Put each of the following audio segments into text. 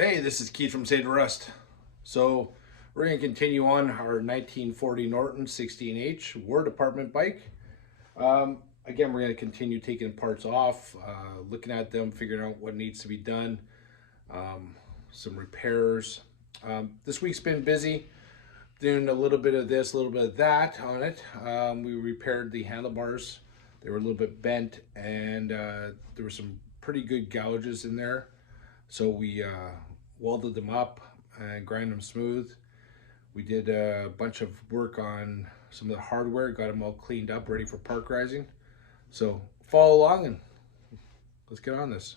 Hey, this is Keith from Save to Rust. So we're going to continue on our 1940 Norton 16H War Department bike. Again, we're going to continue taking parts off, looking at them, figuring out what needs to be done, um, some repairs. This week's been busy, doing a little bit of this, a little bit of that on it. We repaired the handlebars. They were a little bit bent, and there were some pretty good gouges in there. So we welded them up and grind them smooth. We did a bunch of work on some of the hardware, got them all cleaned up, ready for park rising. So follow along and let's get on this.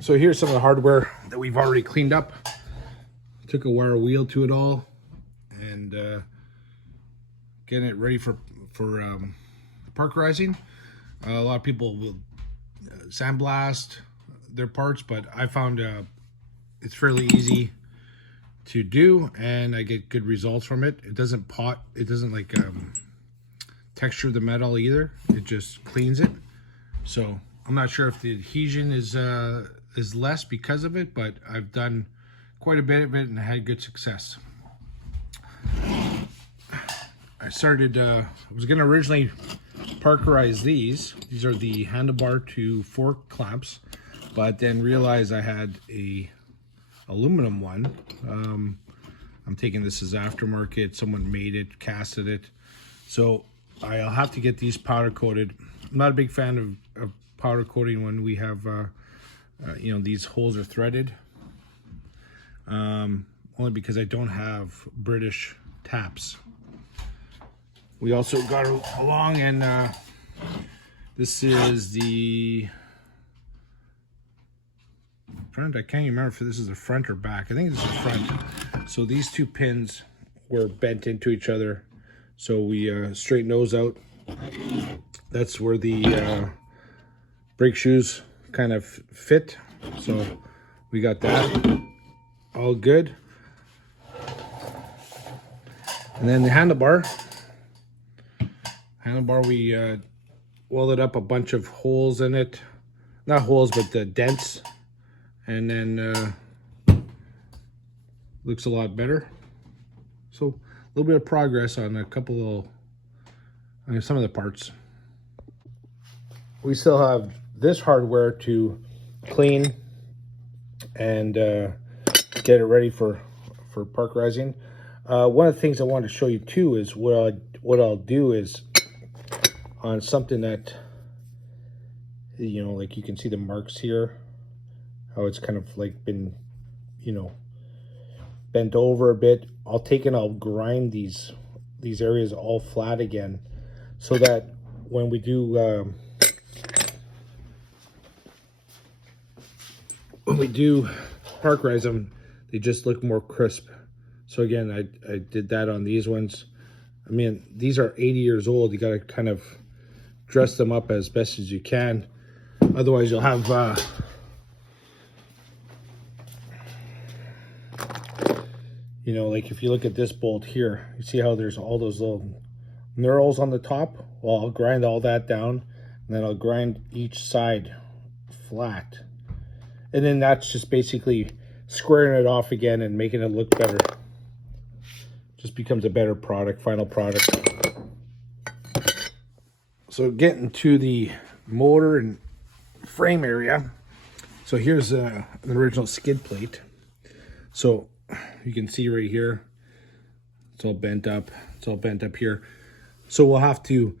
So here's some of the hardware that we've already cleaned up. Took a wire wheel to it all and getting it ready for park rising. A lot of people will sandblast their parts, but I found it's fairly easy to do, and I get good results from it. It doesn't pot. It doesn't like texture the metal either. It just cleans it. So I'm not sure if the adhesion is less because of it, but I've done quite a bit of it and I had good success. I started. I was going to originally parkerize these. These are the handlebar to fork clamps, but then realized I had a aluminum one. I'm taking this as aftermarket. Someone made it, casted it. So I'll have to get these powder coated. I'm not a big fan of powder coating when we have, these holes are threaded. Only because I don't have British taps. We also got along and this is the front. I can't even remember if this is the front or back. I think this is the front. So these two pins were bent into each other. So we straightened those out. That's where the brake shoes kind of fit. So we got that all good. And then the handlebar, we welded up a bunch of holes in it. Not holes, but the dents. And then looks a lot better. So a little bit of progress on a couple of some of the parts. We still have this hardware to clean and get it ready for park rising. One of the things I wanted to show you too is what I'll do is on something that, like you can see the marks here, how it's kind of like been, bent over a bit. I'll take and I'll grind these areas all flat again, so that when we do park rise them, they just look more crisp. So again, I did that on these ones. I mean, these are 80 years old. You got to kind of dress them up as best as you can. Otherwise, you'll have like if you look at this bolt here, you see how there's all those little knurls on the top? Well, I'll grind all that down, and then I'll grind each side flat. And then that's just basically squaring it off again and making it look better. Just becomes a better product, final product. So getting to the motor and frame area. So here's an original skid plate. So you can see right here, it's all bent up. It's all bent up here. So we'll have to,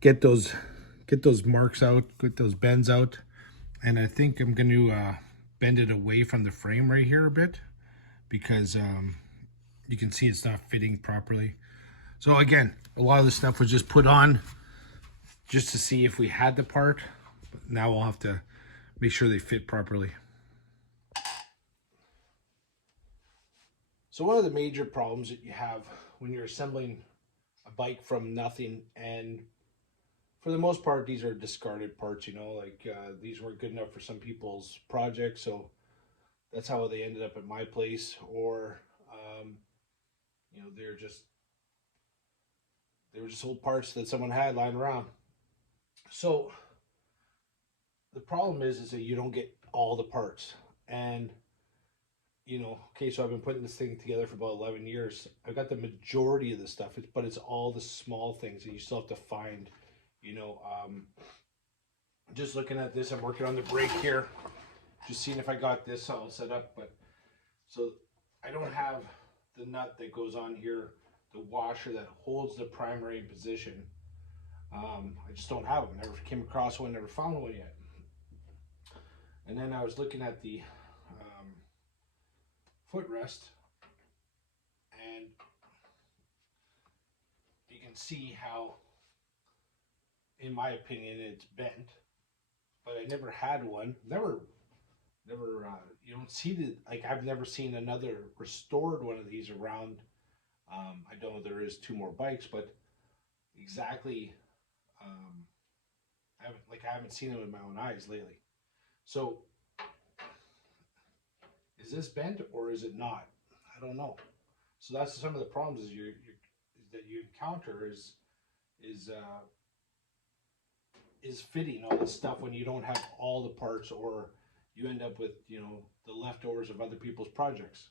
get those marks out, get those bends out. And I think I'm going to bend it away from the frame right here a bit, because you can see it's not fitting properly. So again, a lot of this stuff was just put on just to see if we had the part. But now we'll have to make sure they fit properly. So one of the major problems that you have when you're assembling a bike from nothing, and for the most part, these are discarded parts, you know, like these weren't good enough for some people's projects, so that's how they ended up at my place. Or you know, they were just old parts that someone had lying around. So the problem is that you don't get all the parts. And you know, okay, so I've been putting this thing together for about 11 years. I've got the majority of the stuff, but it's all the small things that you still have to find. You know, just looking at this, I'm working on the brake here, just seeing if I got this all set up. But so I don't have the nut that goes on here, the washer that holds the primary in position. I just don't have them. Never came across one, never found one yet. And then I was looking at the footrest, and you can see how, in my opinion, it's bent. But I never had one. Never. You don't see the, like, I've never seen another restored one of these around. I know there is 2 more bikes, but exactly, I haven't seen them with my own eyes lately. So is this bent or is it not? I don't know. So that's some of the problems is that you encounter is fitting all this stuff when you don't have all the parts, or you end up with, you know, the leftovers of other people's projects.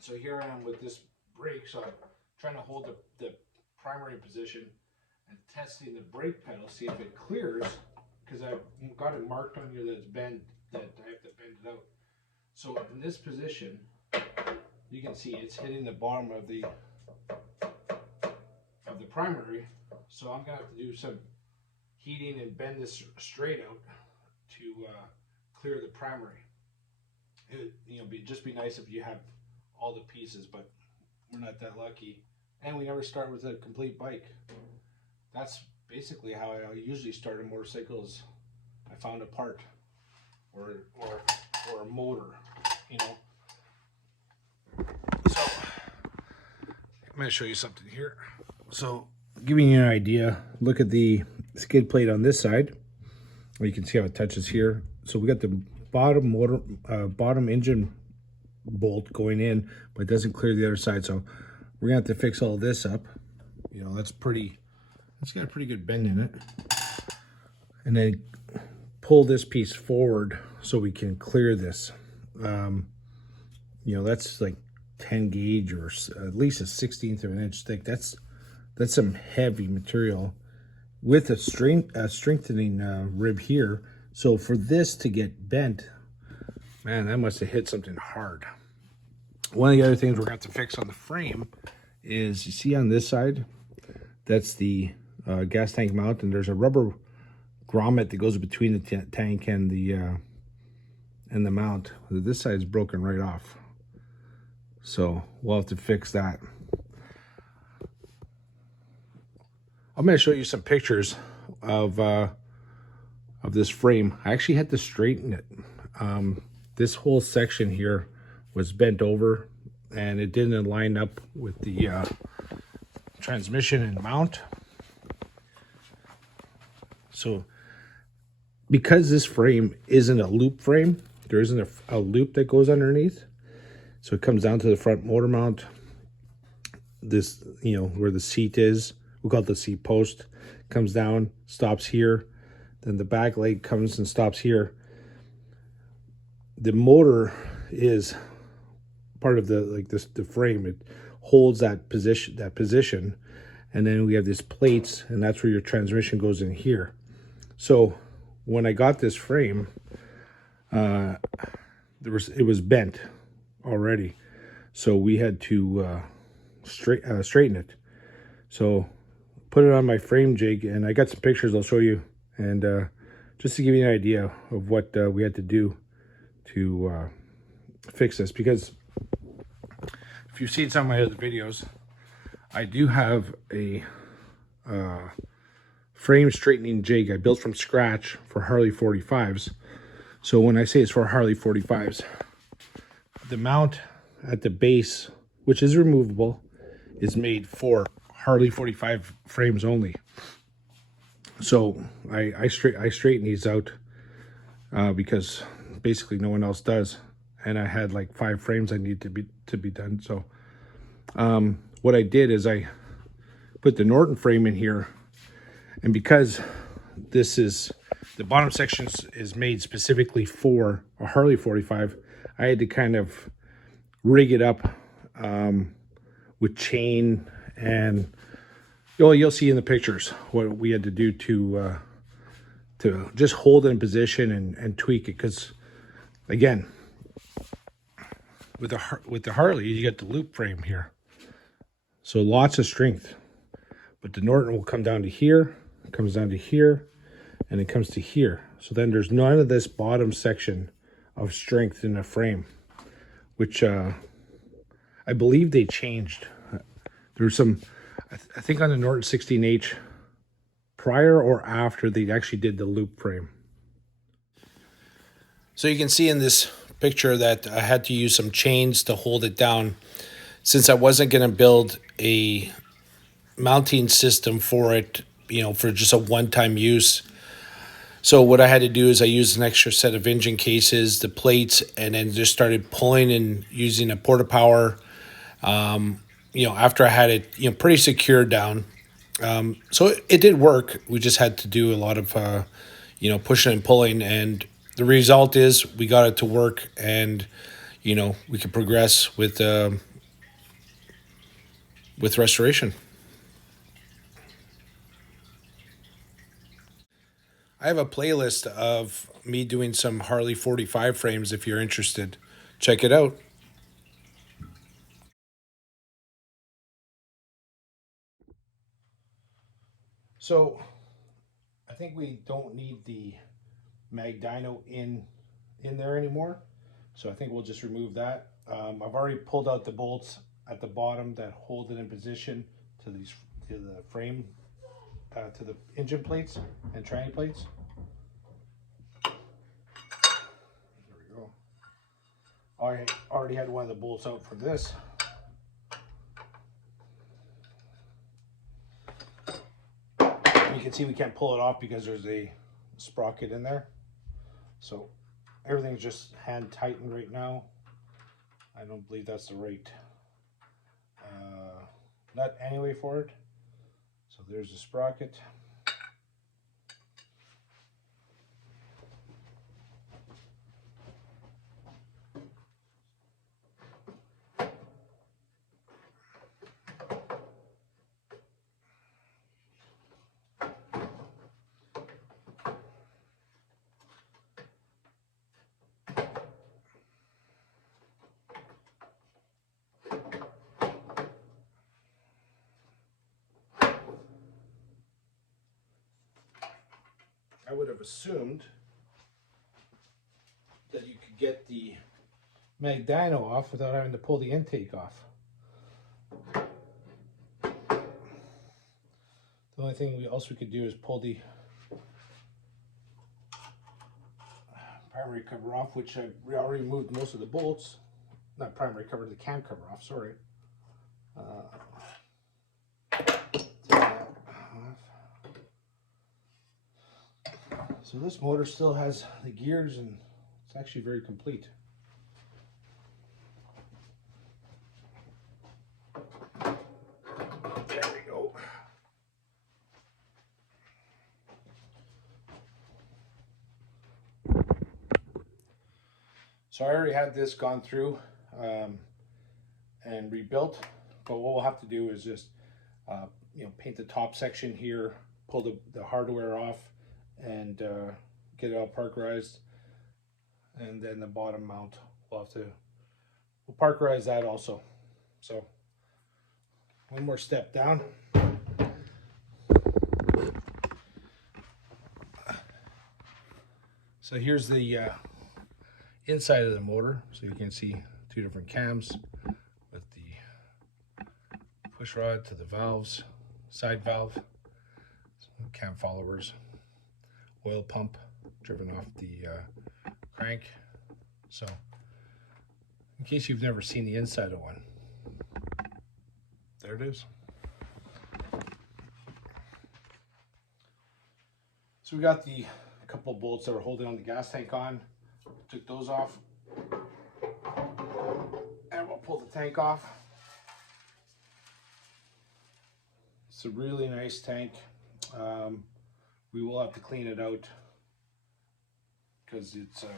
So here I am with this brake, so I'm trying to hold the primary position and testing the brake pedal, see if it clears, because I've got it marked on here that it's bent, that I have to bend it out. So in this position, you can see it's hitting the bottom of the primary. So I'm gonna have to do some heating and bend this straight out to clear the primary. It, you know, just be nice if you have all the pieces, but we're not that lucky, and we never start with a complete bike. That's basically how I usually start a motorcycle. Is I found a part or a motor, you know. So I'm going to show you something here. So giving you an idea, look at the skid plate on this side. You can see how it touches here. So we got the bottom motor, bottom engine bolt going in, but it doesn't clear the other side. So we're gonna have to fix all this up. You know, that's pretty. It's got a pretty good bend in it. And then pull this piece forward so we can clear this. You know, that's like 10 gauge or at least a 1/16 of an inch thick. That's some heavy material with a strengthening rib here. So for this to get bent, man, that must have hit something hard. One of the other things we're going to have to fix on the frame is, you see on this side, that's the gas tank mount, and there's a rubber grommet that goes between the tank and the mount. This side is broken right off, so we'll have to fix that. I'm going to show you some pictures of this frame. I actually had to straighten it. This whole section here was bent over, and it didn't line up with the transmission and mount. So because this frame isn't a loop frame, there isn't a loop that goes underneath. So it comes down to the front motor mount. This, you know, where the seat is, we call it the seat post, comes down, stops here. Then the back leg comes and stops here. The motor is part of the frame. It holds that position, and then we have these plates, and that's where your transmission goes in here. So when I got this frame, it was bent already, so we had to straighten it. So put it on my frame jig, and I got some pictures I'll show you, and just to give you an idea of what we had to do to fix this. Because if you've seen some of my other videos, I do have a frame straightening jig I built from scratch for Harley 45s. So when I say it's for Harley 45s, the mount at the base, which is removable, is made for Harley 45 frames only. So I straighten these out because basically no one else does, and I had like 5 frames I need to be done. So what I did is I put the Norton frame in here, and because this is the bottom section is made specifically for a Harley 45, I had to kind of rig it up with chain, and you'll see in the pictures what we had to do to just hold it in position and tweak it. Because again, with the Harley, you get the loop frame here, so lots of strength. But the Norton will come down to here, comes down to here, and it comes to here. So then there's none of this bottom section of strength in the frame, which I believe they changed. There's some, I think on the Norton 16H, prior or after they actually did the loop frame. So you can see in this picture that I had to use some chains to hold it down, since I wasn't going to build a mounting system for it, for just a one-time use. So what I had to do is I used an extra set of engine cases, the plates, and then just started pulling and using a porta power. After I had it, pretty secure down. So it did work. We just had to do a lot of, pushing and pulling, and the result is we got it to work, and we could progress with restoration. I have a playlist of me doing some Harley 45 frames if you're interested. Check it out. So I think we don't need the mag dyno in there anymore. So I think we'll just remove that. I've already pulled out the bolts at the bottom that hold it in position to the frame, to the engine plates and tranny plates. There we go. I already had one of the bolts out for this. You can see we can't pull it off because there's a sprocket in there. So everything's just hand tightened right now. I don't believe that's the right nut anyway for it. So there's the sprocket. I would have assumed that you could get the mag dyno off without having to pull the intake off. The only thing we could do is pull the primary cover off, which I already removed most of the bolts. Not primary cover, the cam cover off, sorry. Take that off. So this motor still has the gears, and it's actually very complete. There we go. So I already had this gone through and rebuilt, but what we'll have to do is just paint the top section here, pull the hardware off, and get it all parkerized, and then the bottom mount we'll parkerize that also. So one more step down. So here's the inside of the motor. So you can see 2 different cams with the push rod to the valves, side valve, cam followers, oil pump driven off the crank. So in case you've never seen the inside of one, there it is. So we got the couple of bolts that were holding on the gas tank on. Took those off. And we'll pull the tank off. It's a really nice tank. We will have to clean it out because it's, you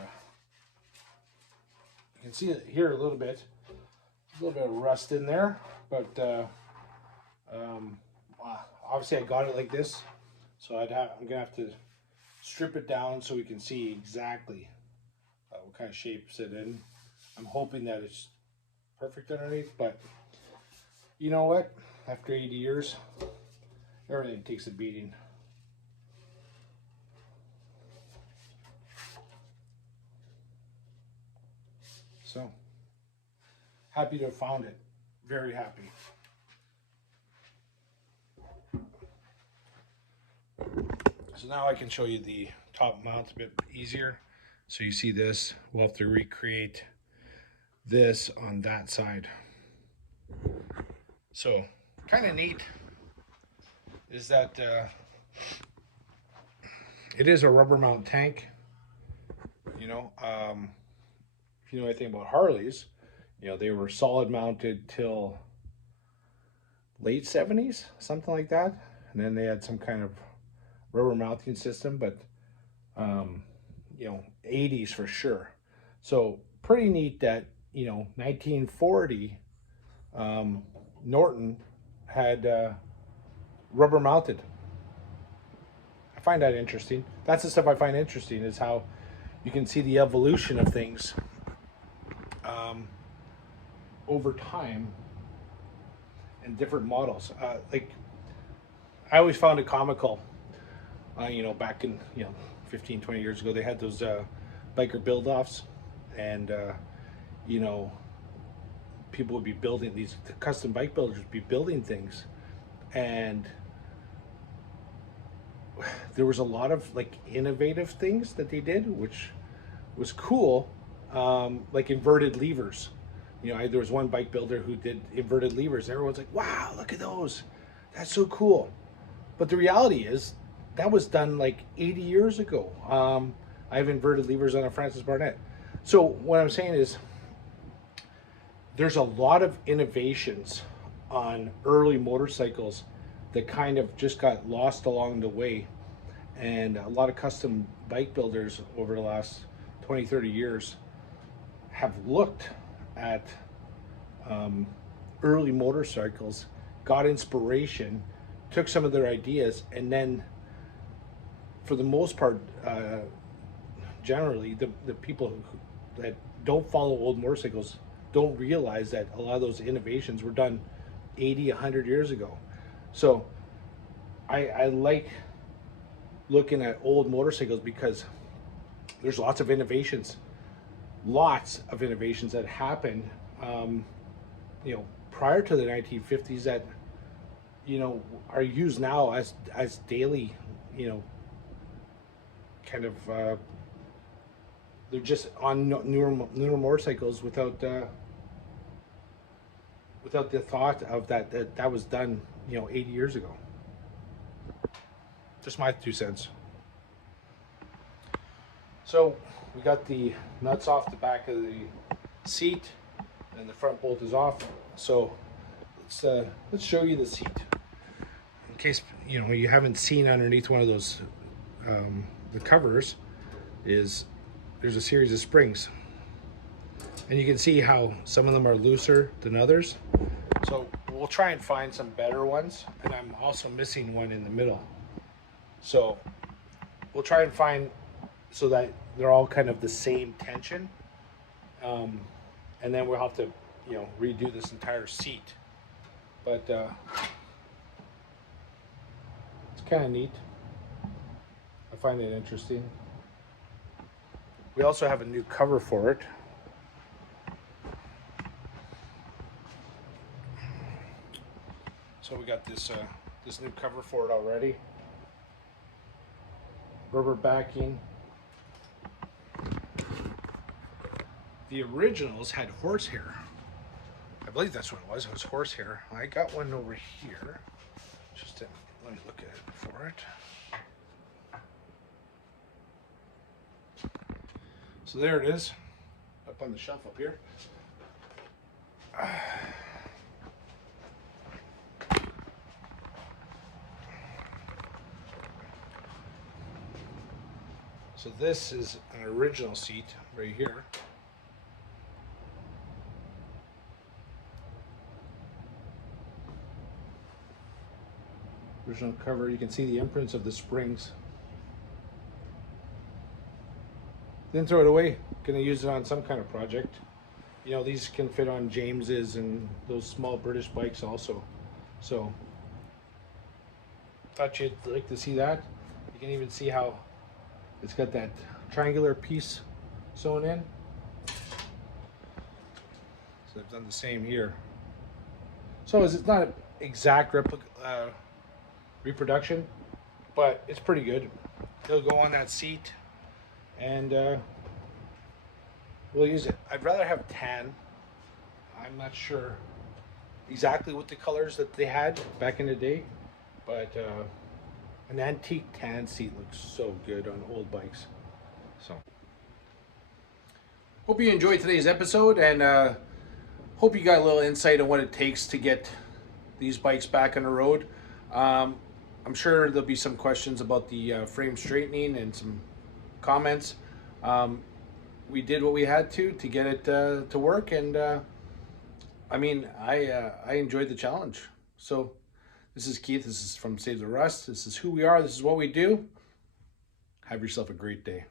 can see it here a little bit. A little bit of rust in there, but obviously I got it like this, so I'm gonna have to strip it down so we can see exactly what kind of shape it's in. I'm hoping that it's perfect underneath, but you know what? After 80 years, everything takes a beating. So, happy to have found it. Very happy. So now I can show you the top mount a bit easier. So you see this, we'll have to recreate this on that side. So, kind of neat is that it is a rubber mount tank. You know, if you know anything about Harleys, you know, they were solid mounted till late 70s, something like that. And then they had some kind of rubber mounting system, but you know, 80s for sure. So pretty neat that, you know, 1940 Norton had rubber mounted. I find that interesting. That's the stuff I find interesting, is how you can see the evolution of things over time in different models. Like, I always found it comical, you know, back in, you know, 15, 20 years ago, they had those biker build-offs, and you know, people would be building these, the custom bike builders would be building things, and there was a lot of like innovative things that they did, which was cool, like inverted levers. You know, there was one bike builder who did inverted levers. Everyone's like, wow, look at those. That's so cool. But the reality is, that was done like 80 years ago. I have inverted levers on a Francis Barnett. So what I'm saying is, there's a lot of innovations on early motorcycles that kind of just got lost along the way. And a lot of custom bike builders over the last 20, 30 years have looked at early motorcycles, got inspiration, took some of their ideas, and then for the most part, generally, the people that don't follow old motorcycles don't realize that a lot of those innovations were done 80, 100 years ago. So I like looking at old motorcycles because there's lots of innovations that happened, you know, prior to the 1950s that, you know, are used now as daily, you know, kind of, they're just on newer motorcycles without the thought of that was done, you know, 80 years ago. Just my 2 cents. So we got the nuts off the back of the seat, and the front bolt is off. So let's show you the seat, in case, you know, you haven't seen underneath one of those the covers. There's a series of springs, and you can see how some of them are looser than others. So we'll try and find some better ones, and I'm also missing one in the middle. So we'll try and find so that they're all kind of the same tension, and then we'll have to, you know, redo this entire seat. But it's kind of neat. I find it interesting. We also have a new cover for it. So we got this this new cover for it already. Rubber backing. The originals had horsehair. I believe that's what it was. It was horsehair. I got one over here. Just let me look at it for it. So there it is, up on the shelf up here. So this is an original seat right here. Original cover, you can see the imprints of the springs. Didn't throw it away, gonna use it on some kind of project. You know, these can fit on James's and those small British bikes also. So, thought you'd like to see that. You can even see how it's got that triangular piece sewn in. So I've done the same here. So it's not an exact reproduction, but it's pretty good. It'll go on that seat, and we'll use it. I'd rather have tan. I'm not sure exactly what the colors that they had back in the day, but an antique tan seat looks so good on old bikes. So, hope you enjoyed today's episode, and hope you got a little insight on what it takes to get these bikes back on the road. I'm sure there'll be some questions about the frame straightening and some comments. We did what we had to get it to work, and I mean, I enjoyed the challenge. So this is Keith. This is from Save the Rust. This is who we are. This is what we do. Have yourself a great day.